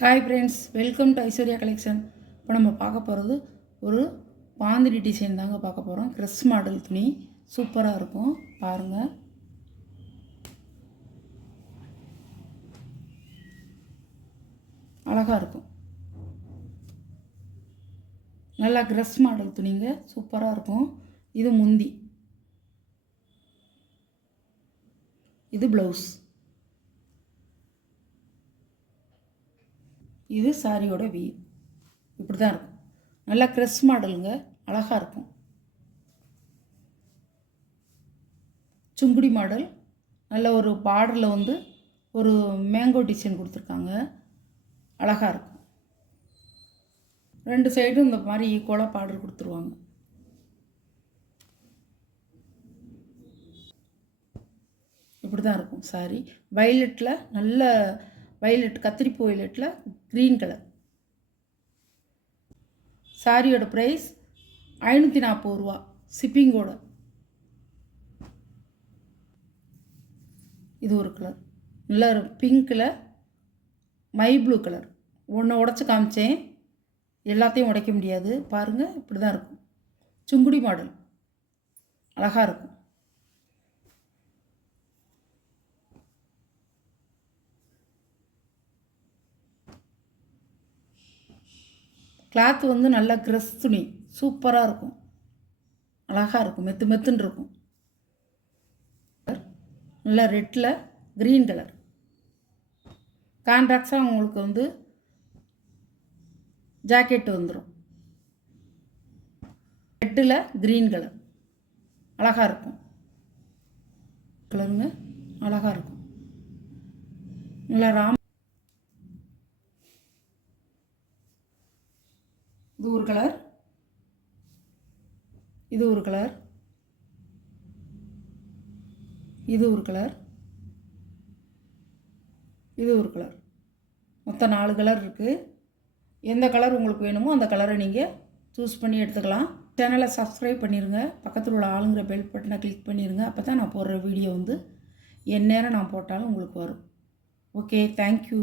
Hi friends, welcome to Aishwarya collection. இப்போ நம்ம பார்க்க போகிறது ஒரு பாந்திரி டிசைன் தாங்க பார்க்க போகிறோம். க்ரெஸ் மாடல் துணி சூப்பராக இருக்கும், பாருங்கள். அழகாக இருக்கும், நல்லா க்ரெஸ் மாடல் துணிங்க, சூப்பராக இருக்கும். இது முந்தி, இது ப்ளவுஸ், இது சாரியோட வீ. இப்படி தான் இருக்கும், நல்லா க்ரெஸ் மாடலுங்க, அழகாக இருக்கும். சுங்குடி மாடல், நல்ல ஒரு பார்டரில் வந்து ஒரு மேங்கோ டிசைன் கொடுத்துருக்காங்க, அழகாக இருக்கும். ரெண்டு சைடும் இந்த மாதிரி ஈக்குவலாக பார்டர் கொடுத்துருவாங்க. இப்படி தான் இருக்கும் சாரி. வைலட்டில், நல்ல வைலட், கத்திரிப்பூ வைலட்டில் க்ரீன் கலர். சாரியோட ப்ரைஸ் 540 ரூபா ஷிப்பிங்கோட. இது ஒரு கலர், நல்ல பிங்க்கில் மை ப்ளூ கலர். ஒன்று உடச்சி காமிச்சேன், எல்லாத்தையும் உடைக்க முடியாது, பாருங்கள். இப்படி தான் இருக்கும், சுங்குடி மாடல், அழகாக இருக்கும். கிளாத் வந்து நல்லா க்ரெஸ் துணி, சூப்பராக இருக்கும், அழகாக இருக்கும், மெத்து மெத்துன்னு இருக்கும். நல்லா ரெட்டில் க்ரீன் கலர் கான்ட்ராக்டாக உங்களுக்கு வந்து ஜாக்கெட்டு வந்துடும். ரெட்டில் க்ரீன் கலர் அழகாக இருக்கும், கலருங்க, அழகாக இருக்கும். நல்லா இது ஒரு கலர், இது ஒரு கலர், இது ஒரு கலர், இது ஒரு கலர். மொத்தம் 4 கலர் இருக்குது. எந்த கலர் உங்களுக்கு வேணுமோ அந்த கலரை நீங்கள் சூஸ் பண்ணி எடுத்துக்கலாம். சேனலை சப்ஸ்கிரைப் பண்ணிடுங்க, பக்கத்தில் உள்ள ஆளுங்கிற பெல் பட்டனை கிளிக் பண்ணிடுங்க. அப்போ தான் நான் போடுற வீடியோ வந்து எந்நேரம் நான் போட்டாலும் உங்களுக்கு வரும். Okay, thank you.